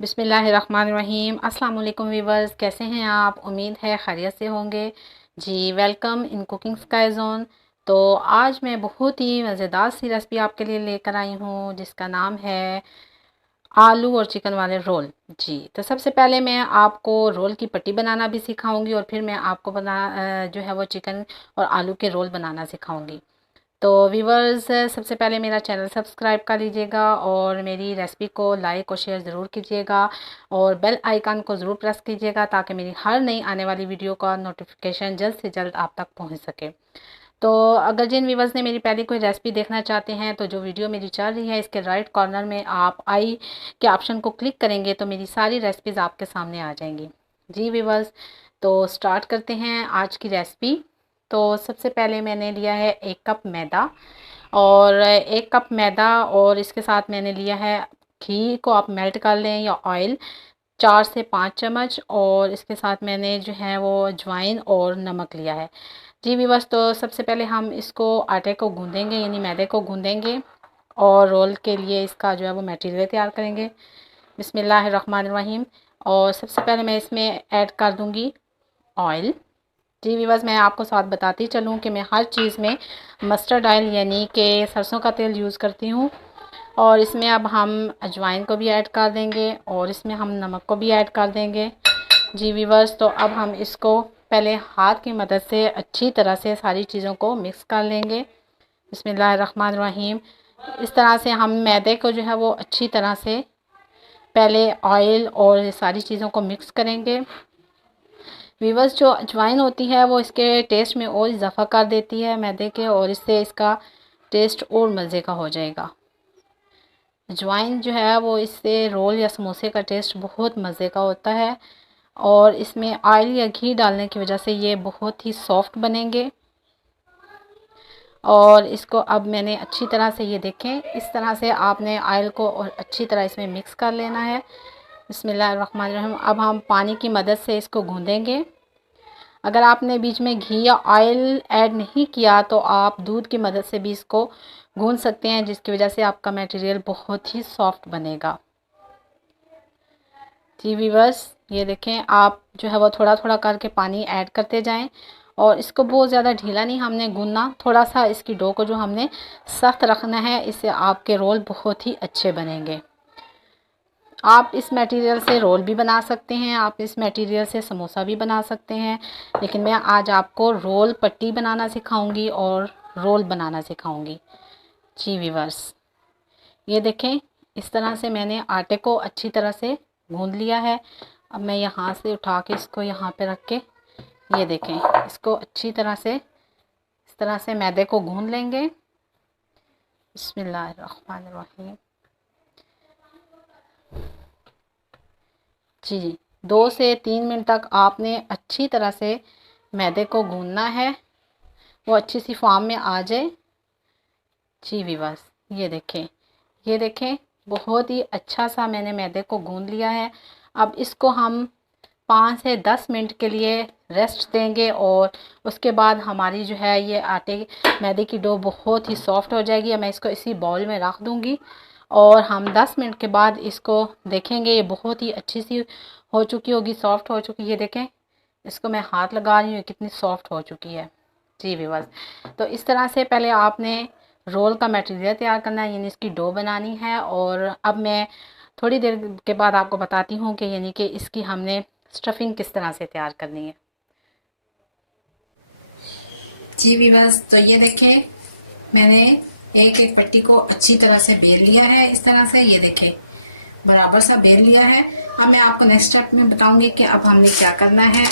बिस्मिल्लाहिर्रहमानिर्रहीम। अस्सलाम वालेकुम वीवर्स, कैसे हैं आप? उम्मीद है खैरियत से होंगे जी। Welcome in cooking sky zone. तो आज मैं बहुत ही मज़ेदार सी रेसिपी आपके लिए लेकर आई हूँ जिसका नाम है आलू और चिकन वाले रोल जी। तो सबसे पहले मैं आपको रोल की पट्टी बनाना भी सिखाऊंगी और फिर मैं आपको जो है वो चिकन और आलू के रोल बनाना सिखाऊंगी। तो व्यूवर्स, सबसे पहले मेरा चैनल सब्सक्राइब कर लीजिएगा और मेरी रेसिपी को लाइक और शेयर ज़रूर कीजिएगा और बेल आइकन को ज़रूर प्रेस कीजिएगा ताकि मेरी हर नई आने वाली वीडियो का नोटिफिकेशन जल्द से जल्द आप तक पहुंच सके। तो अगर जिन व्यूवर्स ने मेरी पहले कोई रेसिपी देखना चाहते हैं तो जो वीडियो मेरी चल रही है इसके राइट कॉर्नर में आप आई के ऑप्शन को क्लिक करेंगे तो मेरी सारी रेसिपीज़ आपके सामने आ जाएंगी जी व्यूवर्स। तो स्टार्ट करते हैं आज की रेसिपी। तो सबसे पहले मैंने लिया है 1 कप मैदा और 1 कप मैदा और इसके साथ मैंने लिया है घी को आप मेल्ट कर लें या ऑयल 4 से 5 चम्मच और इसके साथ मैंने जो है वो अजवाइन और नमक लिया है जी व्यूअर्स। तो सबसे पहले हम इसको आटे को गूंदेंगे यानी मैदे को गूंदेंगे और रोल के लिए इसका जो है वो मटेरियल तैयार करेंगे। बिस्मिल्लाहिर्रहमानिर्रहीम। और सबसे पहले मैं इसमें ऐड कर दूंगी ऑयल जी व्यूअर्स। मैं आपको साथ बताती चलूँ कि मैं हर चीज़ में मस्टर्ड ऑयल यानी कि सरसों का तेल यूज़ करती हूँ और इसमें अब हम अजवाइन को भी ऐड कर देंगे और इसमें हम नमक को भी ऐड कर देंगे जी व्यूअर्स। तो अब हम इसको पहले हाथ की मदद से अच्छी तरह से सारी चीज़ों को मिक्स कर लेंगे। बिस्मिल्लाहिर्रहमानिर्रहीम। इस तरह से हम मैदे को जो है वो अच्छी तरह से पहले ऑयल और सारी चीज़ों को मिक्स करेंगे। वीवर्स, जो अजवाइन होती है वो इसके टेस्ट में और इजाफ़ा कर देती है मैदे के और इससे इसका टेस्ट और मज़े का हो जाएगा। अजवाइन जो है वो इससे रोल या समोसे का टेस्ट बहुत मज़े का होता है और इसमें ऑयल या घी डालने की वजह से ये बहुत ही सॉफ्ट बनेंगे। और इसको अब मैंने अच्छी तरह से ये देखें इस तरह से आपने ऑयल को और अच्छी तरह इसमें मिक्स कर लेना है। बिस्मिल्लाहिर्रहमानिर्रहीम। अब हम पानी की मदद से इसको गूँधेंगे। अगर आपने बीच में घी या ऑयल ऐड नहीं किया तो आप दूध की मदद से भी इसको गूंद सकते हैं जिसकी वजह से आपका मटेरियल बहुत ही सॉफ्ट बनेगा जी व्यूअर्स। ये देखें आप जो है वो थोड़ा थोड़ा करके पानी ऐड करते जाएं और इसको बहुत ज़्यादा ढीला नहीं हमने गूंदना, थोड़ा सा इसकी डो को जो हमने सख्त रखना है, इससे आपके रोल बहुत ही अच्छे बनेंगे। आप इस मटेरियल से रोल भी बना सकते हैं, आप इस मटेरियल से समोसा भी बना सकते हैं, लेकिन मैं आज आपको रोल पट्टी बनाना सिखाऊंगी और रोल बनाना सिखाऊंगी जी व्यूअर्स। ये देखें इस तरह से मैंने आटे को अच्छी तरह से गूंद लिया है। अब मैं यहाँ से उठा के इसको यहाँ पे रख के ये देखें इसको अच्छी तरह से इस तरह से मैदे को गूंद लेंगे। बिस्मिल्लाहिर्रहमानिर्रहीम जी। 2 से 3 मिनट तक आपने अच्छी तरह से मैदे को गूंदना है, वो अच्छी सी फॉर्म में आ जाए जी व्यूअर्स। ये देखें बहुत ही अच्छा सा मैंने मैदे को गूंद लिया है। अब इसको हम 5 से 10 मिनट के लिए रेस्ट देंगे और उसके बाद हमारी जो है ये मैदे की डो बहुत ही सॉफ्ट हो जाएगी। अब मैं इसको इसी बाउल में रख दूंगी और हम 10 मिनट के बाद इसको देखेंगे। ये बहुत ही अच्छी सी हो चुकी होगी, सॉफ्ट हो चुकी है। ये देखें इसको मैं हाथ लगा रही हूँ कितनी सॉफ्ट हो चुकी है जी व्यूअर्स। तो इस तरह से पहले आपने रोल का मटेरियल तैयार करना है यानी इसकी डो बनानी है और अब मैं थोड़ी देर के बाद आपको बताती हूँ कि यानी कि इसकी हमने स्टफिंग किस तरह से तैयार करनी है जी व्यूअर्स। तो ये देखें मैंने एक एक पट्टी को अच्छी तरह से बेल लिया है इस तरह से, ये देखें बराबर सा बेल लिया है। अब मैं आपको नेक्स्ट स्टेप में बताऊंगी कि अब हमने क्या करना है।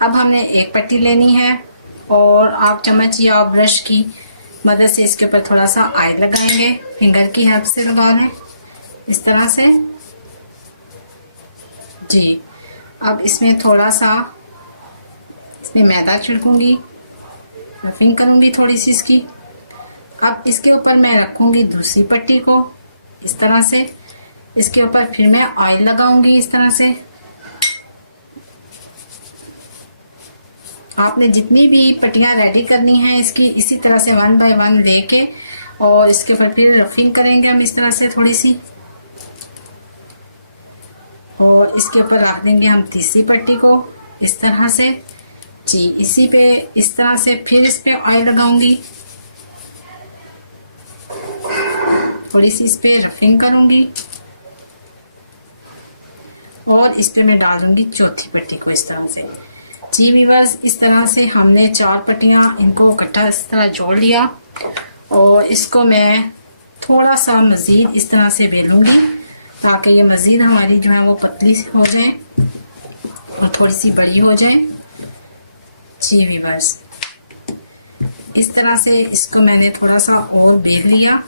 अब हमने एक पट्टी लेनी है और आप चम्मच या ब्रश की मदद से इसके ऊपर थोड़ा सा ऑयल लगाएंगे, फिंगर की हेल्प से लगा लें इस तरह से जी। अब इसमें थोड़ा सा इसमें मैदा छिड़कूंगी, रफिंग करूंगी थोड़ी सी इसकी। अब इसके ऊपर मैं रखूंगी दूसरी पट्टी को इस तरह से, इसके ऊपर फिर मैं ऑयल लगाऊंगी इस तरह से। आपने जितनी भी पट्टियां रेडी करनी है इसकी इसी तरह से 1 बाय 1 लेके और इसके ऊपर फिर रफिंग करेंगे हम इस तरह से थोड़ी सी और इसके ऊपर रख देंगे हम तीसरी पट्टी को इस तरह से। जी इसी पे इस तरह से फिर इस पे ऑयल लगाऊंगी, थोड़ी सी इस पे रफिंग करूंगी और इस पे मैं डाल दूंगी चौथी पट्टी को इस तरह से। जी व्यूअर्स, इस तरह से हमने 4 पट्टियां इनको इकट्ठा इस तरह जोड़ लिया और इसको मैं थोड़ा सा मज़ीद इस तरह से बेलूंगी ताकि ये मज़ीद हमारी जो है वो पतली हो जाए और थोड़ी सी बड़ी हो जाए। जी व्यूअर्स, इस तरह से इसको मैंने थोड़ा सा और बेल लिया।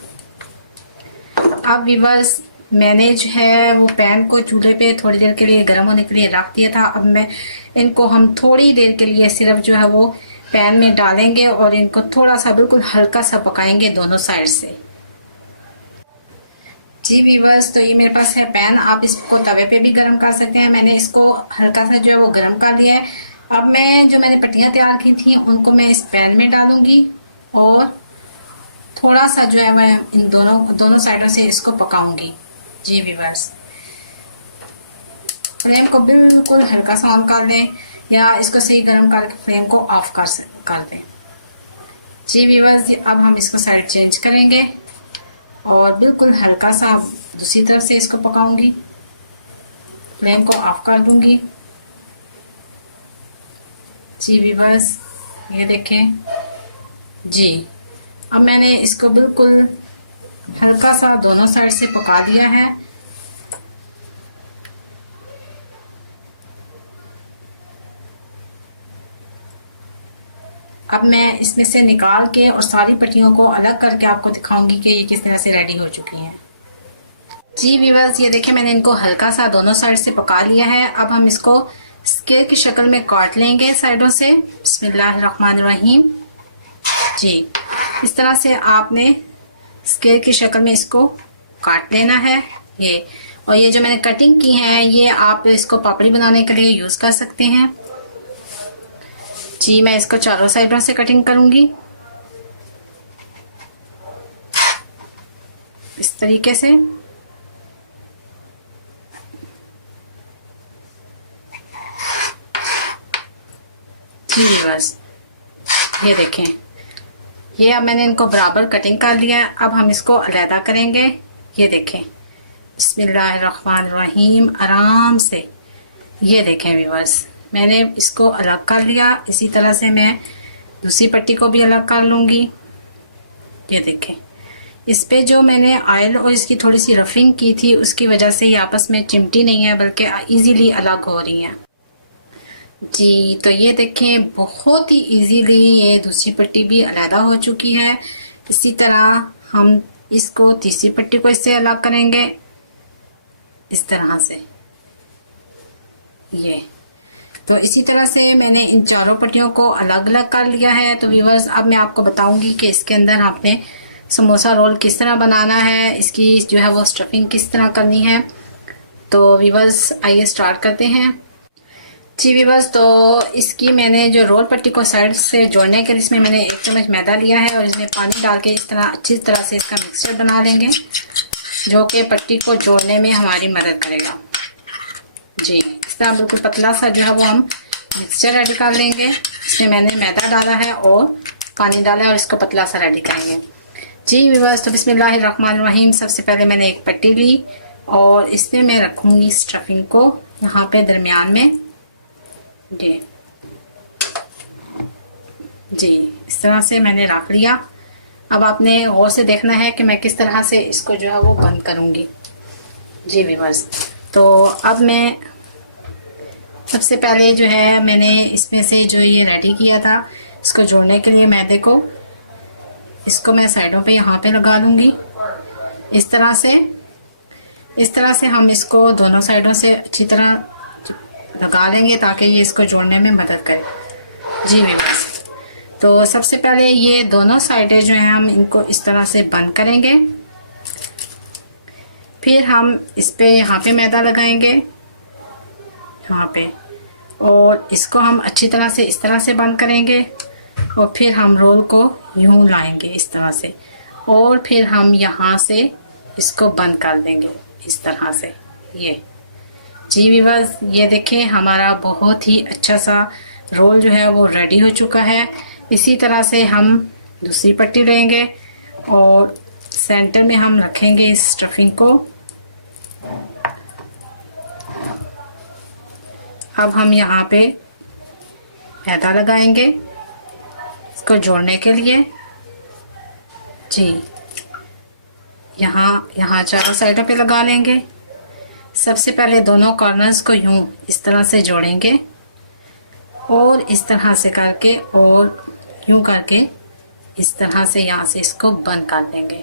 अब व्यूअर्स, मैंने जो है वो पैन को चूल्हे पे थोड़ी देर के लिए गर्म होने के लिए रख दिया था। अब मैं इनको हम थोड़ी देर के लिए सिर्फ जो है वो पैन में डालेंगे और इनको थोड़ा सा बिल्कुल हल्का सा पकाएंगे दोनों साइड से। जी व्यूअर्स, तो ये मेरे पास है पैन, आप इसको तवे पे भी गर्म कर सकते हैं। मैंने इसको हल्का सा जो है वो गर्म कर लिया है। अब मैं जो मैंने पट्टियां तैयार की थी उनको मैं इस पैन में डालूंगी और थोड़ा सा जो है मैं इन दोनों साइडों से इसको पकाऊंगी। जी व्यूअर्स, फ्लेम को बिल्कुल हल्का सा ऑन कर लें या इसको सही गर्म करके फ्लेम को ऑफ कर दें। जी व्यूअर्स, अब हम इसको साइड चेंज करेंगे और बिल्कुल हल्का सा दूसरी तरफ से इसको पकाऊंगी। फ्लेम को ऑफ कर दूंगी। जी व्यूअर्स, ये देखें। जी अब मैंने इसको बिल्कुल हल्का सा दोनों साइड से पका दिया है। अब मैं इसमें से निकाल के और सारी पट्टियों को अलग करके आपको दिखाऊंगी कि ये किस तरह से रेडी हो चुकी हैं। जी व्यूअर्स, ये देखें मैंने इनको हल्का सा दोनों साइड से पका लिया है। अब हम इसको स्क्वायर की शक्ल में काट लेंगे साइडों से। बिस्मिल्लाहिर्रहमानिर्रहीम। जी इस तरह से आपने स्क्वायर की शक्ल में इसको काट लेना है ये। और ये जो मैंने कटिंग की है ये आप इसको पापड़ी बनाने के लिए यूज़ कर सकते हैं। जी मैं इसको चारों साइडों से कटिंग करूंगी इस तरीके से। जी बस ये देखें, ये अब मैंने इनको बराबर कटिंग कर लिया है। अब हम इसको अलहदा करेंगे। ये देखें, बिस्मिल्लाहिर्रहमानिर्रहीम, आराम से। ये देखें व्यूअर्स, मैंने इसको अलग कर लिया। इसी तरह से मैं दूसरी पट्टी को भी अलग कर लूँगी। ये देखें, इस पे जो मैंने ऑयल और इसकी थोड़ी सी रफिंग की थी उसकी वजह से ये आपस में चिमटी नहीं है बल्कि इजीली अलग हो रही हैं। जी तो ये देखें, बहुत ही इजीली ये दूसरी पट्टी भी अलग हो चुकी है। इसी तरह हम इसको तीसरी पट्टी को इससे अलग करेंगे इस तरह से। ये तो इसी तरह से मैंने इन चारों पट्टियों को अलग अलग कर लिया है। तो व्यूअर्स, अब मैं आपको बताऊंगी कि इसके अंदर आपने समोसा रोल किस तरह बनाना है, इसकी जो है वो स्टफिंग किस तरह करनी है। तो व्यूअर्स आइए स्टार्ट करते हैं। जी व्यूअर्स, तो इसकी मैंने जो रोल पट्टी को साइड से जोड़ने के लिए इसमें मैंने 1 चम्मच मैदा लिया है और इसमें पानी डाल के इस तरह अच्छी तरह से इसका मिक्सचर बना लेंगे जो कि पट्टी को जोड़ने में हमारी मदद करेगा। जी इस तरह बिल्कुल पतला सा जो है वो हम मिक्सचर रेडी कर लेंगे। इसमें मैंने मैदा डाला है और पानी डाला है और इसको पतला सा रेडी करेंगे। जी व्यूअर्स, तो बिस्मिल्लाहिर्रहमानिर्रहीम, सबसे पहले मैंने एक पट्टी ली और इसमें मैं रखूँगी स्टफिंग को यहाँ पे दरमियान में। जी इस तरह से मैंने रख लिया। अब आपने गौर से देखना है कि मैं किस तरह से इसको जो है वो बंद करूँगी। जी व्यूअर्स, तो अब मैं सबसे पहले जो है मैंने इसमें से जो ये रेडी किया था इसको जोड़ने के लिए मैदे को, इसको मैं साइडों पे यहाँ पे लगा लूँगी इस तरह से। इस तरह से हम इसको दोनों साइडों से अच्छी तरह लगा लेंगे ताकि ये इसको जोड़ने में मदद करे। जी व्यूअर्स, तो सबसे पहले ये दोनों साइडें जो हैं हम इनको इस तरह से बंद करेंगे। फिर हम इस पे यहाँ पे मैदा लगाएंगे यहाँ पे और इसको हम अच्छी तरह से इस तरह से बंद करेंगे और फिर हम रोल को यूं लाएंगे इस तरह से और फिर हम यहाँ से इसको बंद कर देंगे इस तरह से। ये जी व्यूअर्स, ये देखें हमारा बहुत ही अच्छा सा रोल जो है वो रेडी हो चुका है। इसी तरह से हम दूसरी पट्टी लेंगे और सेंटर में हम रखेंगे इस स्टफिंग को। अब हम यहाँ पे मैदा लगाएंगे इसको जोड़ने के लिए। जी यहाँ चारों साइडों पे लगा लेंगे। सबसे पहले दोनों कॉर्नर्स को यूं इस तरह से जोड़ेंगे और इस तरह से करके और यूं करके इस तरह से यहाँ से इसको बंद कर देंगे।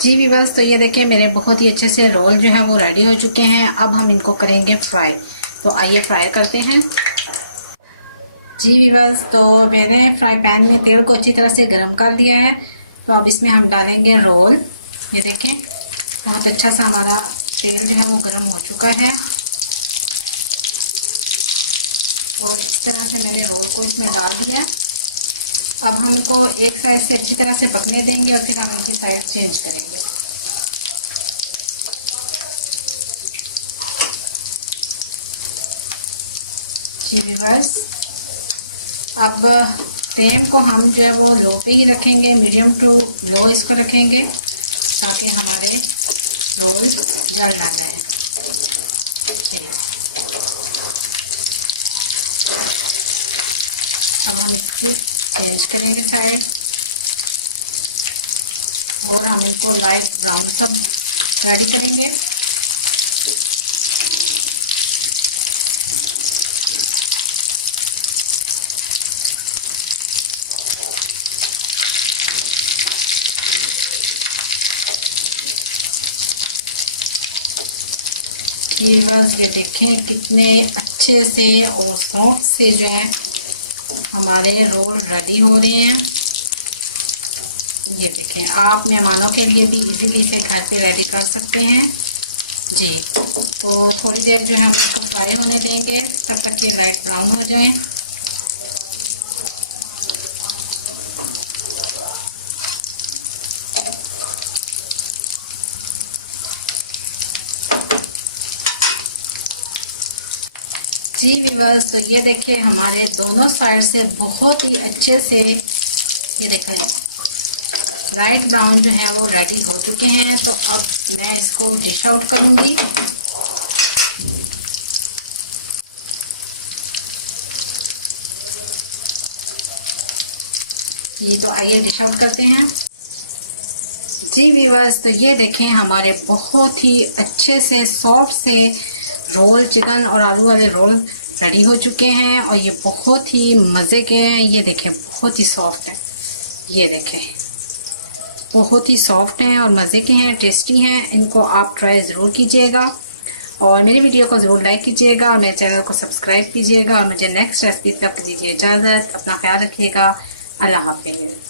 जी व्यूअर्स, तो ये देखिए मेरे बहुत ही अच्छे से रोल जो है वो रेडी हो चुके हैं। अब हम इनको करेंगे फ्राई। तो आइए फ्राई करते हैं। जी व्यूअर्स, तो मैंने फ्राई पैन में तेल को अच्छी तरह से गर्म कर लिया है। तो अब इसमें हम डालेंगे रोल। ये देखें बहुत अच्छा सा हमारा तेल जो है वो गर्म हो चुका है और इस तरह से मैंने रोल को इसमें डाल दिया। अब हम इनको एक साइड से अच्छी तरह से पकने देंगे और फिर हम इनकी साइड चेंज करेंगे। जी व्यूअर्स, अब फ्लेम को हम जो है वो लो पे ही रखेंगे, मीडियम टू लो इसको रखेंगे ताकि हमारे रोल जल ना जाए। अब हम इसको चेंज करेंगे साइड और हम इसको लाइट ब्राउन सब रेडी करेंगे। ये बस ये देखें कितने अच्छे से और सॉफ्ट से जो है हमारे रोल रेडी हो रहे हैं। ये देखें, आप मेहमानों के लिए भी इजीली से घर पे रेडी कर सकते हैं। जी तो थोड़ी देर जो है हम इसको फ्राई होने देंगे तब तक ये लाइट ब्राउन हो जाए। जी व्यूअर्स, तो ये देखिए हमारे दोनों साइड से बहुत ही अच्छे से ये देखें लाइट ब्राउन जो है वो रेडी हो चुके हैं। तो अब मैं इसको डिश आउट करूंगी। ये तो आइए डिश आउट करते हैं। जी व्यूअर्स, तो ये देखें हमारे बहुत ही अच्छे से सॉफ्ट से रोल चिकन और आलू वाले रोल रेडी हो चुके हैं और ये बहुत ही मज़े के हैं। ये देखें बहुत ही सॉफ्ट है, ये देखें बहुत ही सॉफ्ट हैं और मज़े के हैं, टेस्टी हैं। इनको आप ट्राई ज़रूर कीजिएगा और मेरी वीडियो को ज़रूर लाइक कीजिएगा और मेरे चैनल को सब्सक्राइब कीजिएगा और मुझे नेक्स्ट रेसिपी तक दीजिए इजाज़त। अपना ख्याल रखिएगा। अल्लाह हाफिज़।